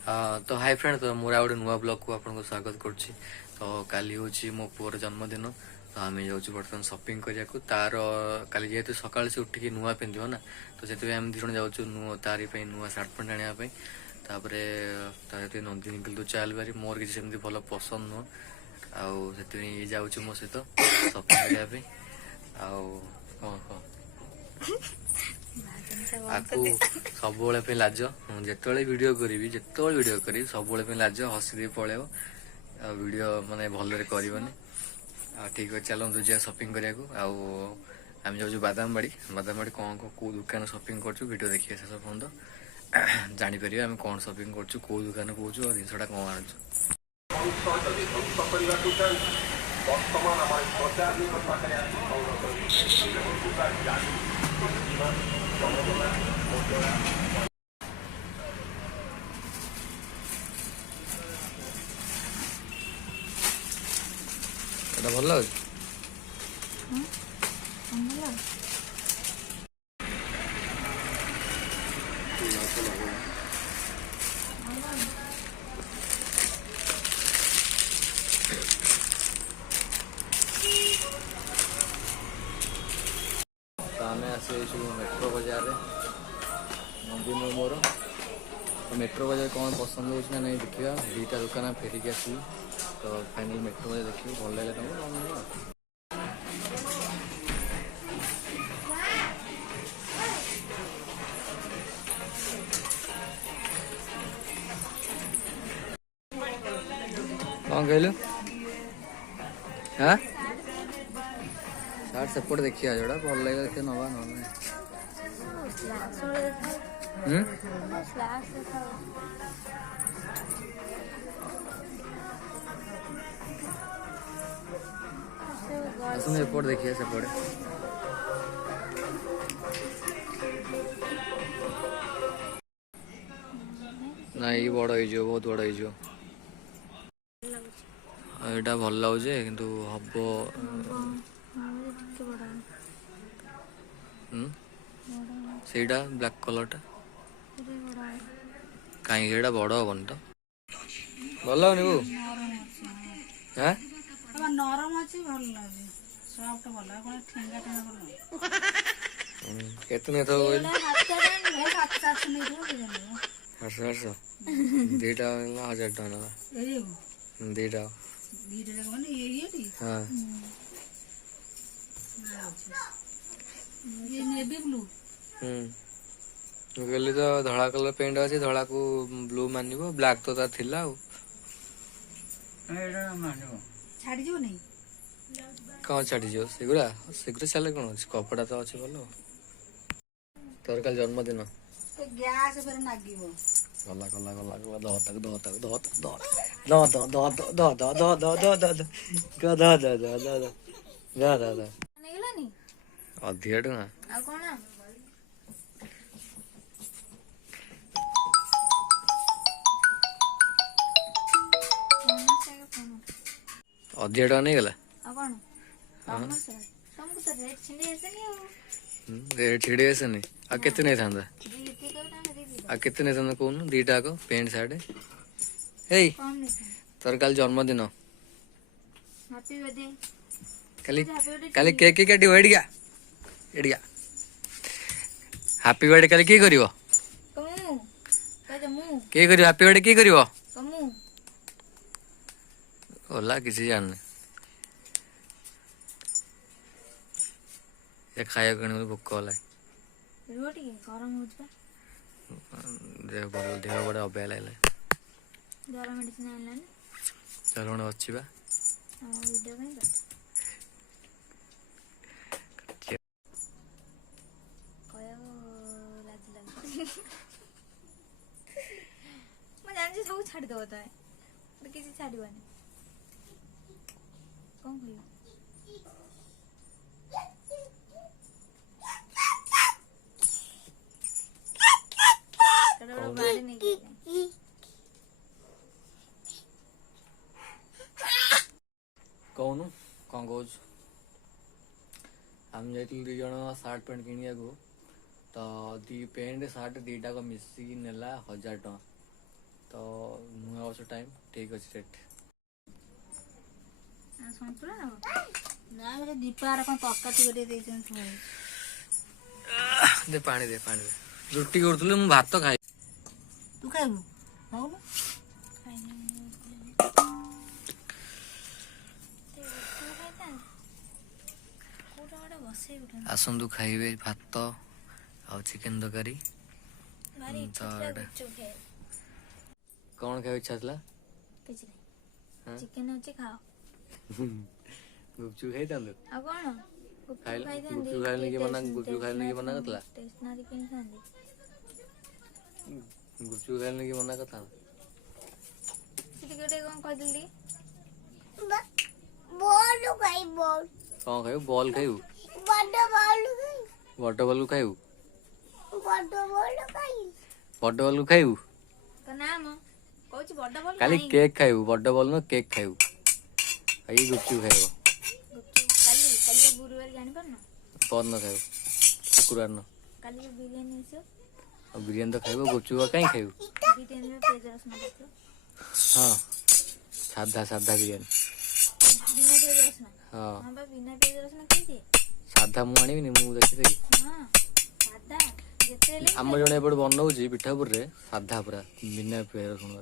तो hi friend, तो मोर आ गोटे नुआ ब्लॉग को आपको स्वागत करुच्ची। तो काली हूँ मो पुअर जन्मदिन। तो आम जाऊँ बर्तमान सपिंग करने को तार काली जेहेतु सकाल से उठिकी नुआ पिंधो ना, तो से आम दिज जाऊँ तारी नुआ सार्ट पैंट आने तापर नंदिनी गलु चाल बारी मोर किसी सेमती भल पसंद नुह आउ जाऊँ मो सहित सपिंग करने आकु सब लाज जिते वीडियो करी जिते वीडियो करी सब लाज हसी पलैब वीडियो माने भलरे करनी। ठीक अच्छे चलते जा सपिंग करने को आम जाऊँ बादामबाड़ी कौन कौ दुकान सपिंग कर वीडियो देखिए शेष पर्यटन जापर आम कौन सपिंग कर दुकान कौन जिनसा कौन आनु। এটা ଭଲ ଲାଗୁଛି। तो आम आस मेट्रो बजार नंदिन मोर मेट्रो बजार कौन पसंद हो नहीं देखा दुईटा दुकान फेरिक आसवी। तो फाइनल मेट्रो बजार देखिए भल लगे तुमको कौन कहलु हाँ सार्ट सेपट देखिए जोड़ा भल लगे देखिए नवा ना आसन एपट देखिए सेपटे ना ये बड़ हो बहुत बड़ हो एटा भल लगे किंतु हम सेटा ब्लैक कलरटा कहीं बड़ हेन तो भल लगनी बो हाँ नरम अच्छी भल लगे सॉफ्ट भल कोन ठेंगा ठेंगा भल केतने तो बोल 800 दीटा 1000 टका ना दीटा माने ये हाँ ये नेवी ब्लू कहली तो धड़ा कलर पेंट अच्छे धड़ा को ब्लू मानिबो ब्लैक तो ता थिला छाड़ी जो नहीं कौन छाड़ी जो सेगुरा शीघ्र चले कौन कपड़ा तो अच्छे भल तोर कल जन्मदिन गैस पर नागिबो गला गला गला गला दो तक दो तक दो तक दो दो दो दो दो दो दो दो दो दो दो का दो दो दो दो दो दो दो दो नेगलानी अधिक ना आ कोन अधिक टका नहीं गला आ कोन तुमको तो रेट छिंडे ऐसे नहीं हो रेट छिड़े ऐसे नहीं आ कितने था आ कितने था कौन दीटा को पेंट शर्ट ए तोर कल जन्मदिन happy birthday Kali Kali cake की काटी एडिया एडिया हैप्पी बर्थडे काली की करिवो कमु कह मु के करिवो हैप्पी बर्थडे की करिवो कमु ओला किसी जानने ये खाया करने में भूख वाला है रोटी गरम होछ देह बड़ा अबे लागले जरा मेडिसिन आनला ने चलण अच्छी बा वीडियो में कया लाज लाग मैं जान जे सब छाड़ दो ताए तो किसी छाड़िबानी कौन कहियो बाड़ी नहीं कौन कौन कौच आम जाइल दी जन सार्ट पैंट किनिया को तो दी पेंट सार्ट दीटा को मिसिकी नेला 1000 टका। तो ଅବଶ୍ୟ ଟାଇମ୍ ଠିକ୍ ଅଛି ରେଟ୍। ସନ୍ତୁଳା ହବ ନା ଗୋଟେ ଦୀପାର କ'ଣ ତରକାରୀ ଟିକେ ଦେଇଛନ୍ତି ଭାଇ। ଦେ ପାଣି ଦେ ରୁଟି କରୁଥିଲି ମୁଁ ଭାତ ଖାଇ। ତୁ ଖାଇବୁ ହଉନ ଆସନ୍ତୁ ଖାଇବେ ଭାତ ଆଉ ଚିକେନ ତରକାରୀ। କ'ଣ ଖାଇବା ଇଚ୍ଛା ଥିଲା? କିଛି ନାହିଁ ଚିକେନ ଅଛି ଖାଅ। ଗୁପଚୁପ ଖାଇଥାନ୍ତୁ ଆଉ କ'ଣ ଗୁପଚୁପ ଖାଇଲେ କି ମନା କରିଥିଲା? ଷ୍ଟେସନାରୀ କିଣିଥାନ୍ତି। ଗୁପଚୁପ ଖାଇଲେ କି ମନା କରିଥାନ୍ତ? ସେଠି ଗୋଟେ କ'ଣ କହିଦେଲି କ'ଣ ଖାଇବୁ? ବଲ୍ ଖାଇବୁ? ବଡ ବଲ୍ ଖାଇବୁ? ବଡ ବଲ୍ ଖାଇବୁ? ନା ମ କହୁଛି ବଡ ବଲ୍ କାଲି କେକ୍ ଖାଇବୁ, ବଡ ବଲ୍ ନୁହଁ କେକ୍ ଖାଇବୁ। ଖାଇକି ଗୁପଚୁପ ଖାଇବ। କାଲି କାଲି ଗୁରୁବାର ଜାଣିପାରୁନ? ପରଦିନ ଖାଇବୁ, ଶୁକ୍ରବାର ନ। କାଲି ବିରିୟାନୀ ଆସିବ। ଆଉ ବିରିୟାନୀ ତ ଖାଇବ, ଗୁପଚୁପ କାହିଁ ଖାଇବୁ? ବିରିୟାନୀରେ ପିଆଜ ରସୁଣ ଦେଇଥିବ। ହଁ ସାଧା ବିରିୟାନୀ। ବିନା ପିଆଜ ରସୁଣ? ହଁ ହଁ ବା ବିନା ପିଆଜ ରସୁଣ ଖାଇଦିଏ। ସାଧା ମୁଁ ଆଣିବିନି, ମୁଁ ଦେଖିଦେବି। ହଁ ସାଧା ଯେତେ ହେଲେ ଆମର ଜଣେ ଏପଟେ ବନଉଛି ପିଠାପୁରରେ, ସାଧା ପୁରା ବିନା ପିଆଜ ରସୁଣ।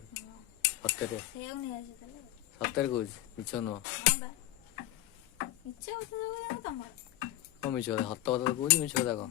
ସତରେ ସେଇଆକୁ ନେଇ ଆସି ତାହେଲେ। ସତରେ କହୁଛି, ମିଛ ନୁହଁ। ହଁ ବା ଇଚ୍ଛା ହଉଥିବ ତମର। କ'ଣ ମିଛ କଥା? ସତ କଥା କହୁଛି, ମିଛ କଥା କ'ଣ?